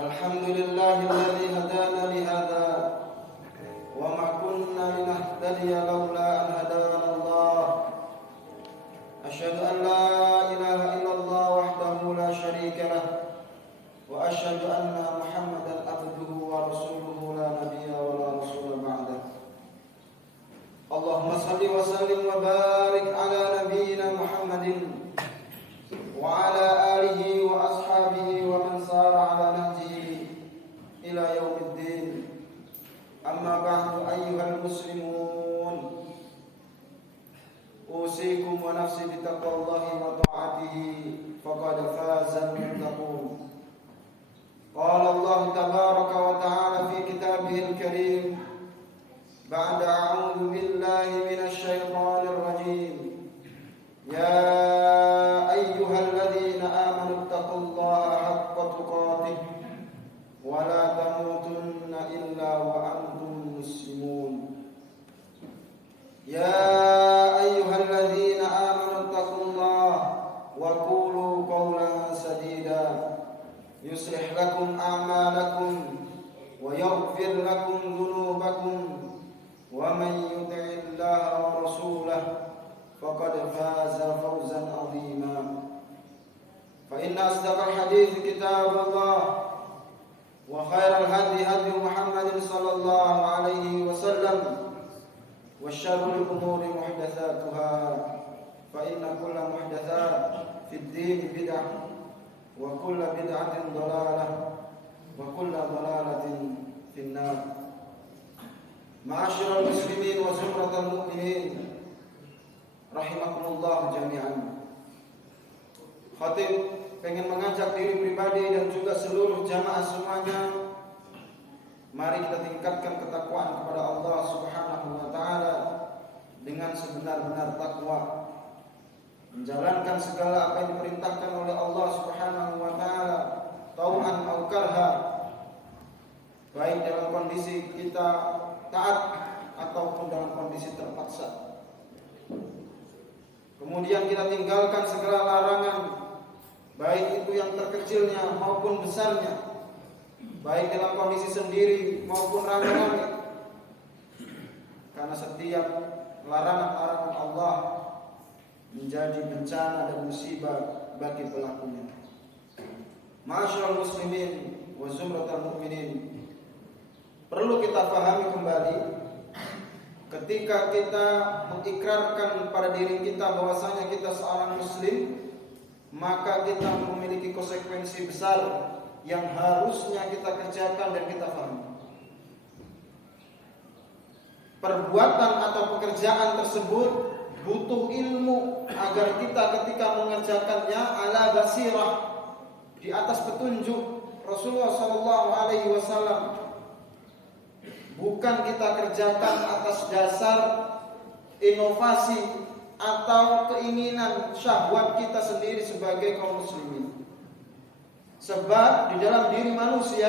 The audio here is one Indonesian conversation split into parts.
Alhamdulillahilladzi hadana li hadza wa ma kunna linahtadiya laula an hadana Allah. Asyhadu an la ilaha illallah wahdahu la syarika lah wa asyhadu anna Muhammadan abduhu wa rasuluhu la nabiyya wa la rasula ba'dah. Allahumma shalli wa sallim wa barik ala nabiyyina Muhammadin wa ala alihi wa ashabihi wa man sara ala nahjihi ila yaumiddin. Amma ba'du ayyuhal muslimun, usikum wa nafsi bitaqwallahi wa ta'atihi faqad faza al-muttaqun. Qala Allah tabaraka wa ta'ala fi kitabihil karim ba'da a'udzu billahi minasy syaithanir rajim. Ya ayyuhalladzina amanu taqullaha haqqa tuqatih wa la tamutunna illa wa antum muslimun. Ya ayyuhalladzina amanu taqullaha wa qulu qawlan sadida yuslih lakum a'malakum wa yaghfir lakum dhunubakum wa man yuti'illaha wa rasulahu faqad faza fawzan 'azima. Fa inna asdaqal hadits kitabullah wa khairal hadi hadi Muhammadin sallallahu alaihi wasallam wa syarrul umuri muhdatsatuha fa inna kulla muhdatsat fid din bid'ah wa kulla bid'atin dhalalah wa kulla dhalalatin fin nar. Ma'asyiral muslimin wa zumratal mu'minin rahimakumullah jami'an. Khatib pengen mengajak diri pribadi dan juga seluruh jamaah semuanya, mari kita tingkatkan ketakwaan kepada Allah Subhanahu wa taala dengan sebenar-benar takwa, menjalankan segala apa yang diperintahkan oleh Allah Subhanahu wa taala tau'an au karha, baik dalam kondisi kita taat ataupun dalam kondisi terpaksa. Kemudian kita tinggalkan segala larangan, baik itu yang terkecilnya maupun besarnya, baik dalam kondisi sendiri maupun rame-rame. Karena setiap larangan-larangan Allah menjadi bencana dan musibah bagi pelakunya. Ma'asyiral muslimin wa zumratal mu'minin, perlu kita pahami kembali ketika kita mengikrarkan pada diri kita bahwasanya kita seorang muslim, maka kita memiliki konsekuensi besar yang harusnya kita kerjakan dan kita pahami. Perbuatan atau pekerjaan tersebut butuh ilmu agar kita ketika mengerjakannya ala basirah, di atas petunjuk Rasulullah SAW. Bukan kita kerjakan atas dasar inovasi atau keinginan syahwat kita sendiri sebagai kaum muslimin. Sebab di dalam diri manusia,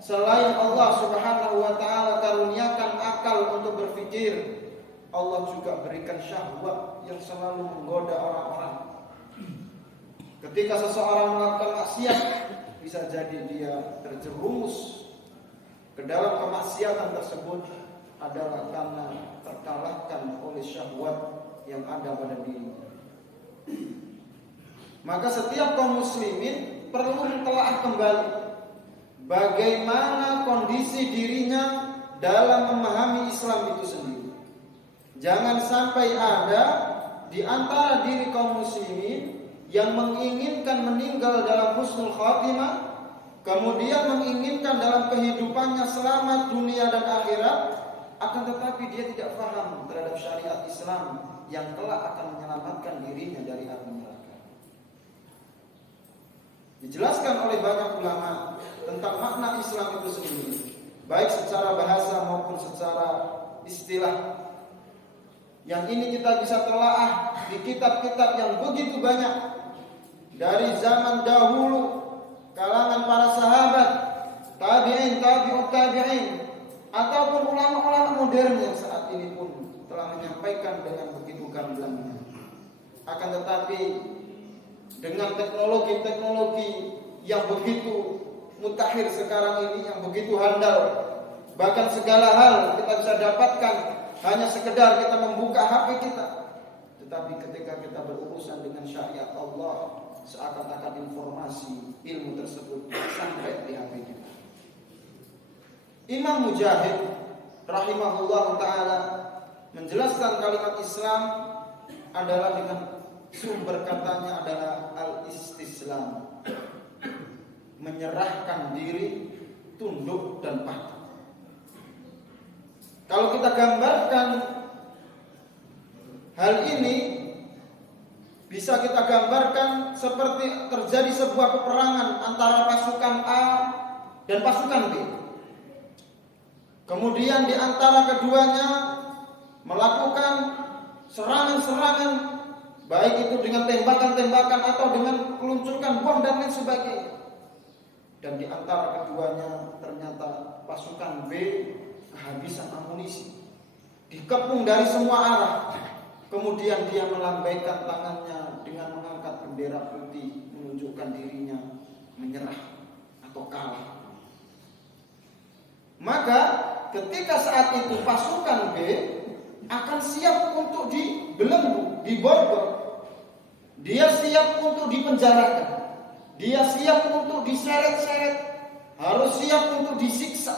selain Allah Subhanahu wa taala karuniakan akal untuk berpikir, Allah juga berikan syahwat yang selalu menggoda orang-orang. Ketika seseorang melakukan maksiat, bisa jadi dia terjerumus ke dalam kemaksiatan tersebut adalah karena terkalahkan oleh syahwat yang ada pada dirinya. Maka setiap kaum muslimin perlu mentelaah kembali bagaimana kondisi dirinya dalam memahami Islam itu sendiri. Jangan sampai ada di antara diri kaum muslimin yang menginginkan meninggal dalam husnul khatimah, kemudian menginginkan dalam kehidupannya selamat dunia dan akhirat, akan tetapi dia tidak paham terhadap syariat Islam yang kelak akan menyelamatkan dirinya dari api neraka. Dijelaskan oleh banyak ulama tentang makna Islam itu sendiri, baik secara bahasa maupun secara istilah. Yang ini kita bisa telaah di kitab-kitab yang begitu banyak dari zaman dahulu, kalangan para sahabat, tabi'in, tabi'ut tabi'in, ataupun ulama-ulama modern yang saat ini pun telah menyampaikan dengan begitu gamblangnya. Akan tetapi dengan teknologi-teknologi yang begitu mutakhir sekarang ini, yang begitu handal, bahkan segala hal kita bisa dapatkan hanya sekedar kita membuka HP kita. Tetapi ketika kita berurusan dengan syariat Allah, seakan-akan informasi ilmu tersebut sampai di HP kita. Imam Mujahid rahimahullah ta'ala menjelaskan kalimat Islam adalah dengan sumber katanya adalah al-istislam, menyerahkan diri, tunduk dan patuh. Kalau kita gambarkan hal ini, bisa kita gambarkan seperti terjadi sebuah peperangan antara pasukan A dan pasukan B. Kemudian di antara keduanya melakukan serangan-serangan, baik itu dengan tembakan-tembakan atau dengan meluncurkan bom dan lain sebagainya. Dan di antara keduanya ternyata pasukan B kehabisan amunisi, dikepung dari semua arah. Kemudian dia melambaikan tangannya dengan mengangkat bendera putih, menunjukkan dirinya menyerah atau kalah. Maka ketika saat itu pasukan B akan siap untuk dibelenggu, diborgol. Dia siap untuk dipenjarakan. Dia siap untuk diseret-seret, harus siap untuk disiksa.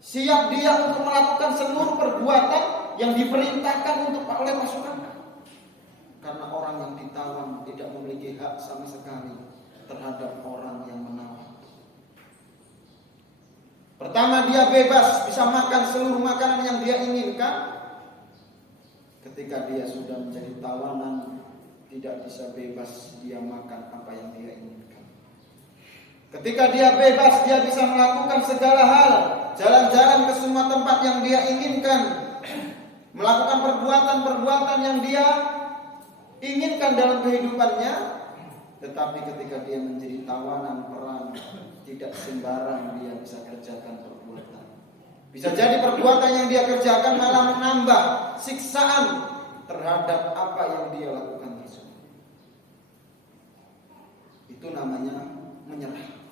Siap dia untuk melakukan seluruh perbuatan yang diperintahkan untuk oleh pasukan. Karena orang yang ditawan tidak memiliki hak sama sekali terhadap orang yang menawan. Pertama, dia bebas, bisa makan seluruh makanan yang dia inginkan. Ketika dia sudah menjadi tawanan, tidak bisa bebas dia makan apa yang dia inginkan. Ketika dia bebas, dia bisa melakukan segala hal, jalan-jalan ke semua tempat yang dia inginkan, melakukan perbuatan-perbuatan yang dia inginkan dalam kehidupannya. Tetapi ketika dia menjadi tawanan perang, tidak sembarang dia bisa kerjakan perbuatan. Bisa jadi perbuatan yang dia kerjakan malah menambah siksaan terhadap apa yang dia lakukan tersebut. Itu namanya menyerah.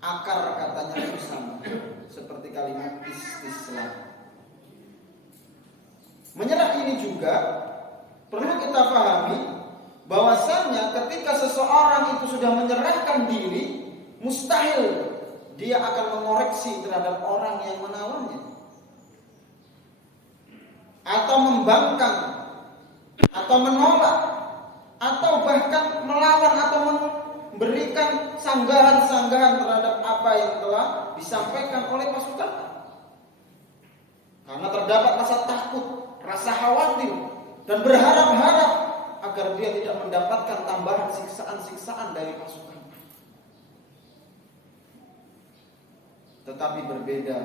Akar katanya itu sama, seperti kalimat istislam. Menyerah ini juga perlu kita pahami bahwasannya ketika seseorang itu sudah menyerahkan diri, mustahil dia akan mengoreksi terhadap orang yang menawannya. atau membangkang atau menolak atau bahkan melawan atau memberikan sanggahan-sanggahan terhadap apa yang telah disampaikan oleh pasukan. Karena terdapat rasa takut, rasa khawatir, dan berharap-harap agar dia tidak mendapatkan tambahan siksaan-siksaan dari pasukan. Tetapi berbeda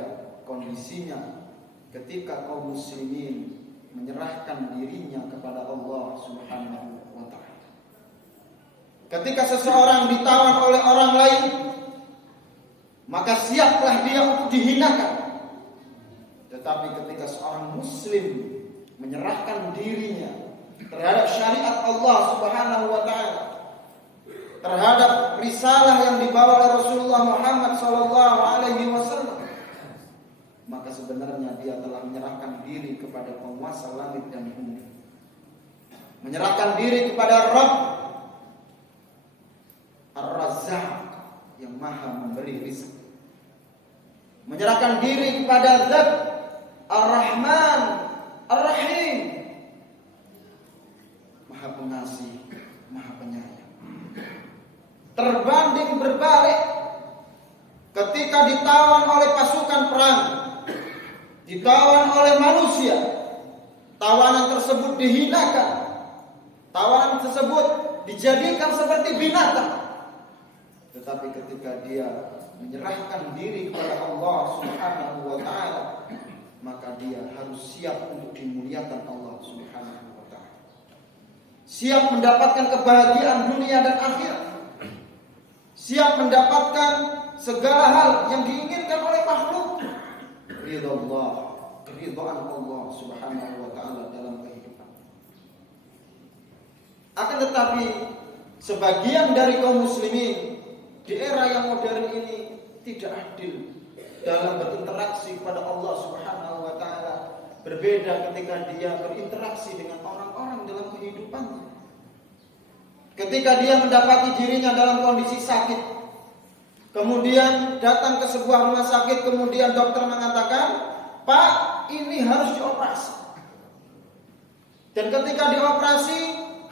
kondisinya ketika kaum muslimin menyerahkan dirinya kepada Allah Subhanahu wa ta'ala. Ketika seseorang ditawan oleh orang lain, maka siaplah dia untuk dihinakan. Tetapi ketika seorang muslim menyerahkan dirinya terhadap syariat Allah Subhanahu wa ta'ala, terhadap risalah yang dibawa oleh Rasulullah Muhammad sallallahu alaihi wasallam, maka sebenarnya dia telah menyerahkan diri kepada penguasa langit dan bumi. Menyerahkan diri kepada Rabb Ar-Razzaq yang maha memberi rezeki. Menyerahkan diri kepada Zat Ar-Rahman Ar-Rahim, maha pengasih, maha penyayang. Terbanding berbalik ketika ditawan oleh pasukan perang, ditawan oleh manusia, tawanan tersebut dihinakan, tawanan tersebut dijadikan seperti binatang. Tetapi ketika dia menyerahkan diri kepada Allah Subhanahu wa ta'ala, maka dia harus siap untuk dimuliakan Allah Subhanahu wa ta'ala, siap mendapatkan kebahagiaan dunia dan akhirat, siap mendapatkan segala hal yang diinginkan oleh makhluk, keridhaan Allah Subhanahu wa ta'ala dalam kehidupan. Akan tetapi sebagian dari kaum muslimin di era yang modern ini tidak adil dalam berinteraksi kepada Allah Subhanahu wa ta'ala. Berbeda ketika dia berinteraksi dengan orang-orang dalam kehidupannya. Ketika dia mendapati dirinya dalam kondisi sakit, kemudian datang ke sebuah rumah sakit, kemudian dokter mengatakan, "Pak, ini harus dioperasi." Dan ketika dioperasi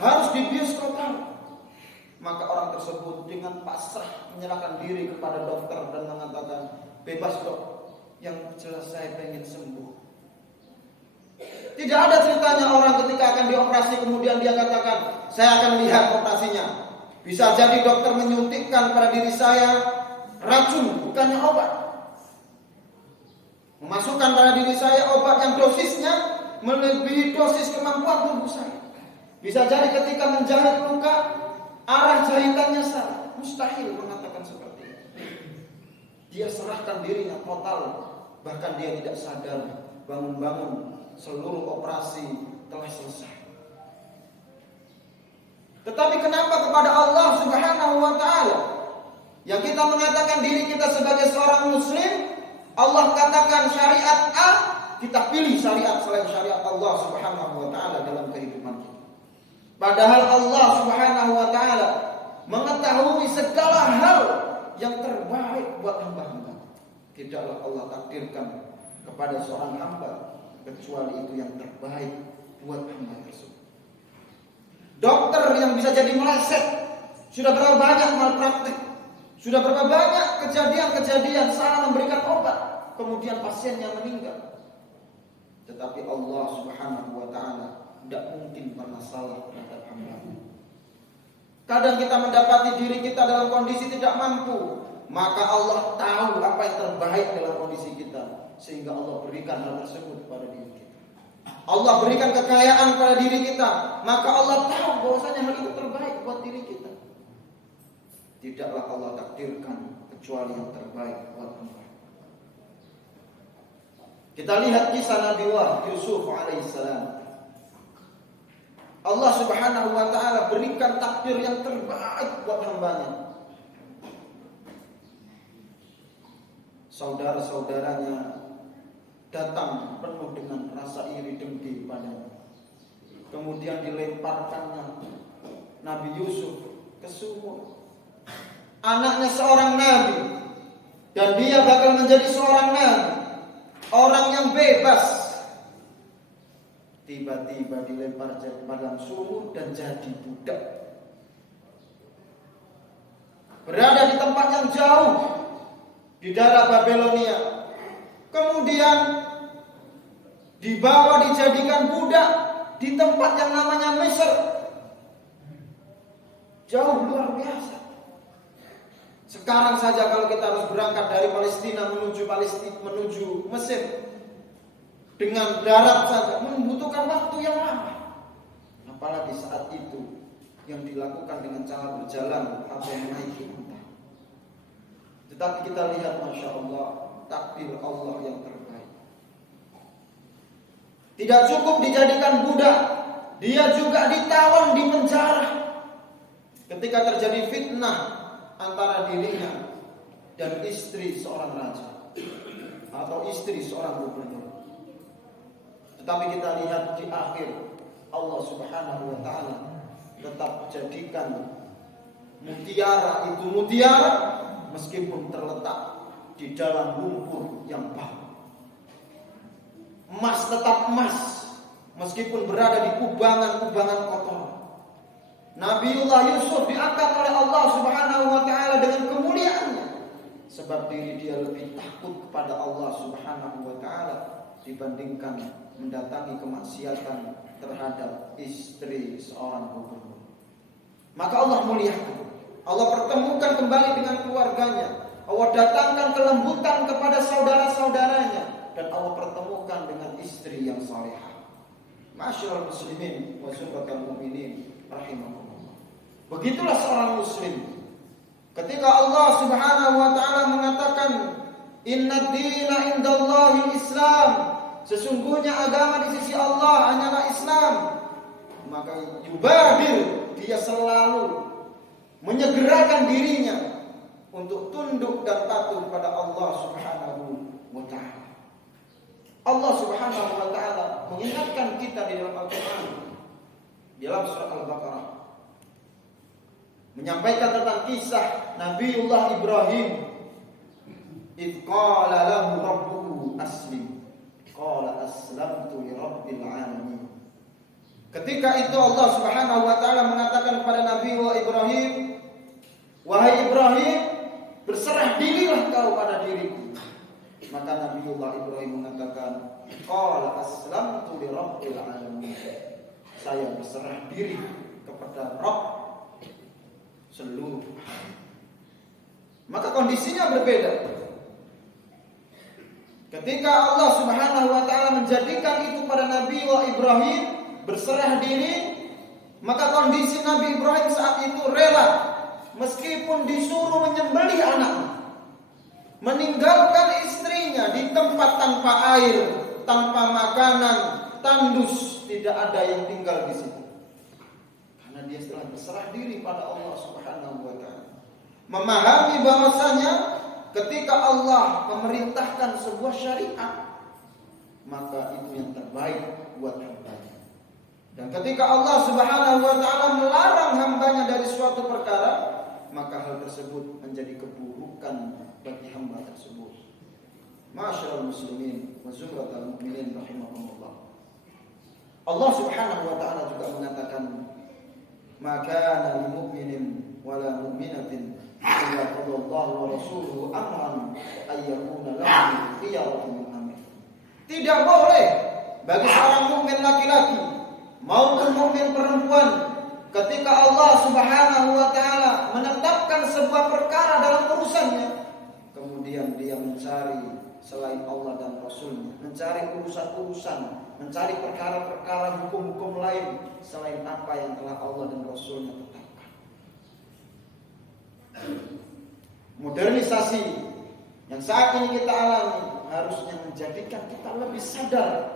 harus dibius total. Maka orang tersebut dengan pasrah menyerahkan diri kepada dokter dan mengatakan, "Bebas dok, yang jelas saya pengen sembuh." Tidak ada ceritanya orang ketika akan dioperasi kemudian dia katakan, "Saya akan lihat operasinya. Bisa jadi dokter menyuntikkan pada diri saya racun, bukannya obat. Memasukkan pada diri saya obat yang dosisnya melebihi dosis kemampuan tubuh saya. Bisa jadi ketika menjahit luka, arah jahitannya salah." Mustahil mengatakan seperti itu. Dia serahkan dirinya total, bahkan dia tidak sadar bangun-bangun seluruh operasi telah selesai. Tetapi kenapa kepada Allah Subhanahu wa ta'ala yang kita mengatakan diri kita sebagai seorang muslim, Allah katakan syariat A, kita pilih syariat selain syariat Allah Subhanahu wa ta'ala dalam kehidupan kita. Padahal Allah Subhanahu wa ta'ala mengetahui segala hal yang terbaik buat hamba-hamba. Tidaklah Allah takdirkan kepada seorang hamba kecuali itu yang terbaik buat hamba tersebut. Dokter yang bisa jadi meleset, sudah berapa banyak malpraktik, sudah berapa banyak kejadian-kejadian salah memberikan obat, kemudian pasiennya meninggal. Tetapi Allah Subhanahu wa ta'ala tidak mungkin pernah salah terhadap hamba. Kadang kita mendapati diri kita dalam kondisi tidak mampu, maka Allah tahu apa yang terbaik dalam kondisi kita, sehingga Allah berikan hal tersebut kepada diri kita. Allah berikan kekayaan pada diri kita, maka Allah tahu bahwasanya hal itu terbaik buat diri kita. Tidaklah Allah takdirkan kecuali yang terbaik buat hamba. Kita lihat kisah Nabi Yusuf alaihissalam. Allah Subhanahu wa ta'ala berikan takdir yang terbaik buat hambanya. Saudara-saudaranya datang penuh dengan rasa iri dengki padanya. Kemudian dilemparkannya Nabi Yusuf ke sumur. Anaknya seorang nabi, dan dia bakal menjadi seorang nabi, orang yang bebas. tiba-tiba dilempar ke dalam sumur dan jadi budak. Berada di tempat yang jauh di daerah Babilonia. Kemudian dibawa dijadikan budak di tempat yang namanya Mesir. Jauh luar biasa. Sekarang saja kalau kita harus berangkat dari Palestina menuju Mesir dengan darat saja membutuhkan waktu yang lama. Apalagi saat itu yang dilakukan dengan cara berjalan atau menaiki unta. Tetapi kita lihat, Masya Allah, takdir Allah yang terbaik. Tidak cukup dijadikan budak, dia juga ditawan di penjara. Ketika terjadi fitnah antara dirinya dan istri seorang raja atau istri seorang gubernur. Tetapi kita lihat di akhir, Allah Subhanahu wa ta'ala tetap jadikan mutiara itu mutiara meskipun terletak di dalam lumpur yang bau. Emas tetap emas meskipun berada di kubangan-kubangan kotor. Nabiullah Yusuf diangkat oleh Allah Subhanahu wa ta'ala dengan kemuliaannya, sebab diri dia lebih takut kepada Allah Subhanahu wa ta'ala dibandingkan mendatangi kemaksiatan terhadap istri seorang gubernur. Maka Allah muliakan, Allah pertemukan kembali dengan keluarganya, Allah datangkan kelembutan kepada saudara-saudaranya, dan Allah pertemukan dengan istri yang salehah. Masyaallah muslimin wa syuhratal mu'minin rahimahumullah. Begitulah seorang muslim. Ketika Allah Subhanahu wa ta'ala mengatakan inna dina indallahi Islam, sesungguhnya agama di sisi Allah hanyalah Islam, maka yubadir, dia selalu menyegerakan dirinya untuk tunduk dan patuh kepada Allah Subhanahu wa ta'ala. Allah Subhanahu wa ta'ala mengingatkan kita di dalam Al-Quran, di dalam surah Al-Baqarah, menyampaikan tentang kisah Nabiullah Ibrahim. Idh qala lahu rabbuhu aslim, qala aslamtu li rabbil alamin. Ketika itu Allah Subhanahu wa ta'ala mengatakan kepada Nabiullah Ibrahim, wahai Ibrahim, berserah dirilah kau pada diriku. Maka Nabiullah Ibrahim mengatakan, qala aslamtu li rabbil alamin, saya berserah diri kepada Rabb seluruh. Maka kondisinya berbeda. Ketika Allah Subhanahu wa ta'ala menjadikan itu pada Nabiullah Ibrahim berserah diri, maka kondisi Nabi Ibrahim saat itu rela meskipun disuruh menyembelih anaknya, meninggalkan istrinya di tempat tanpa air, tanpa makanan, tandus, tidak ada yang tinggal di situ. Karena dia telah berserah diri pada Allah Subhanahu wa ta'ala, memahami bahwasanya ketika Allah memerintahkan sebuah syariat, maka itu yang terbaik buat hambanya. Dan ketika Allah Subhanahu wa ta'ala melarang hambanya dari suatu perkara, maka hal tersebut menjadi keburukan bagi hamba tersebut. Masyaallah muslimin wa syuhratal mu'minin rahimahumullah. Allah Subhanahu wa ta'ala juga mengatakan, maka lil mu'minin wala mu'minatin idza qadallahu wa rasuluhu amran ay yakuna lahum khiyaratu min amrih. Tidak boleh bagi seorang mukmin laki-laki maupun mukmin perempuan, ketika Allah Subhanahu wa ta'ala menetapkan sebuah perkara dalam urusannya, kemudian dia mencari selain Allah dan Rasulnya, mencari urusan-urusan, mencari perkara-perkara hukum-hukum lain selain apa yang telah Allah dan Rasulnya tetapkan. Modernisasi yang saat ini kita alami harusnya menjadikan kita lebih sadar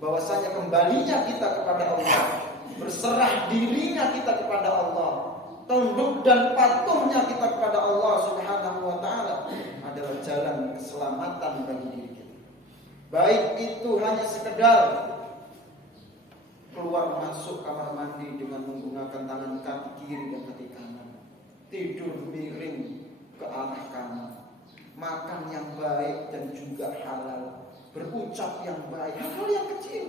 bahwasanya kembalinya kita kepada Allah, berserah dirinya kita kepada Allah, tunduk dan patuhnya kita kepada Allah Subhanahu wa ta'ala adalah jalan keselamatan bagi diri kita. Baik itu hanya sekedar keluar masuk kamar mandi dengan menggunakan tangan kaki kiri dan kaki kanan, tidur miring ke arah kanan, makan yang baik dan juga halal, berucap yang baik, hal-hal yang kecil.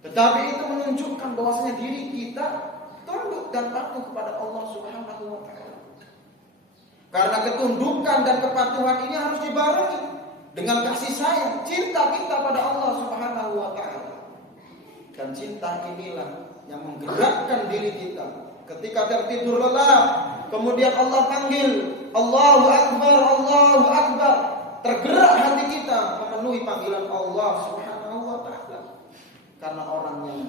Tetapi itu menunjukkan bahwasanya diri kita tunduk dan patuh kepada Allah Subhanahu wa taala. Karena ketundukan dan kepatuhan ini harus dibarengi dengan kasih sayang, cinta kita pada Allah Subhanahu wa taala. Dan cinta inilah yang menggerakkan diri kita ketika tertidur lelap, kemudian Allah panggil, Allahu Akbar, Allahu Akbar. Tergerak hati kita memenuhi panggilan Allah Subhanahu wa taala. Karena orang yang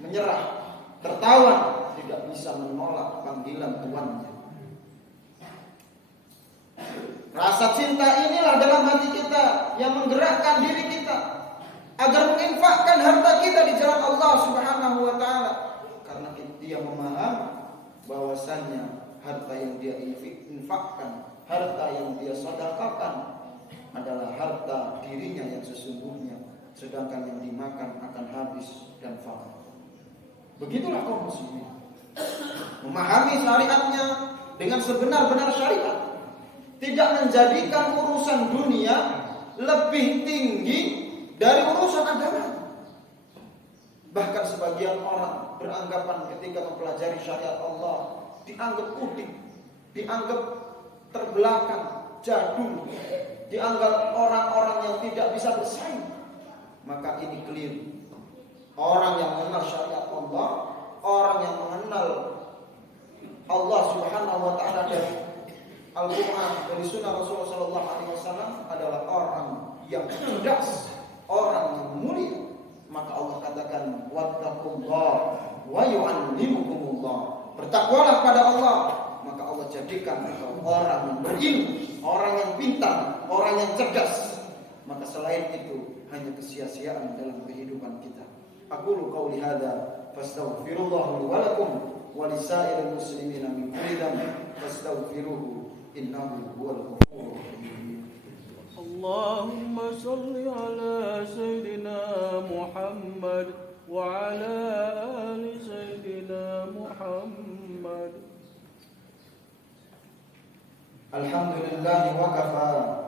menyerah, tertawan, tidak bisa menolak panggilan Tuhannya. Rasa cinta inilah dalam hati kita yang menggerakkan diri kita agar menginfakkan harta kita di jalan Allah Subhanahu wa taala. Karena dia memahami bahwasanya harta yang dia infakkan, harta yang dia sedekahkan adalah harta dirinya yang sesungguhnya, sedangkan yang dimakan akan habis dan fana. Begitulah kaum muslimin. Memahami syariatnya dengan sebenar-benar syariat, tidak menjadikan urusan dunia lebih tinggi dari urusan agama. Bahkan sebagian orang beranggapan ketika mempelajari syariat Allah dianggap udik, dianggap terbelakang, jadul, dianggap orang-orang yang tidak bisa bersaing. Maka ini keliru. Orang yang mengenal syariat Allah, orang yang mengenal Allah Subhanahu wa taala dari Al-Quran, dari sunnah Rasulullah SAW adalah orang yang cerdas, orang yang mulia. Maka Allah katakan, wattaqullah wa yu'allimukumullah. Bertakwalah pada Allah, maka Allah jadikan engkau orang yang berilmu, orang yang pintar, orang yang cerdas. Maka selain itu hanya kesia-siaan dalam kehidupan kita. Aqulu qauli hadza fastaghfirullah li wa lakum wa lisairil muslimina min kulli dhanbin fastaghfiruhu innahu huwal ghafurur rahim. Allahumma shalli ala sayyidina Muhammad wa ala ali sayyidina Muhammad. Alhamdulillah wa kafa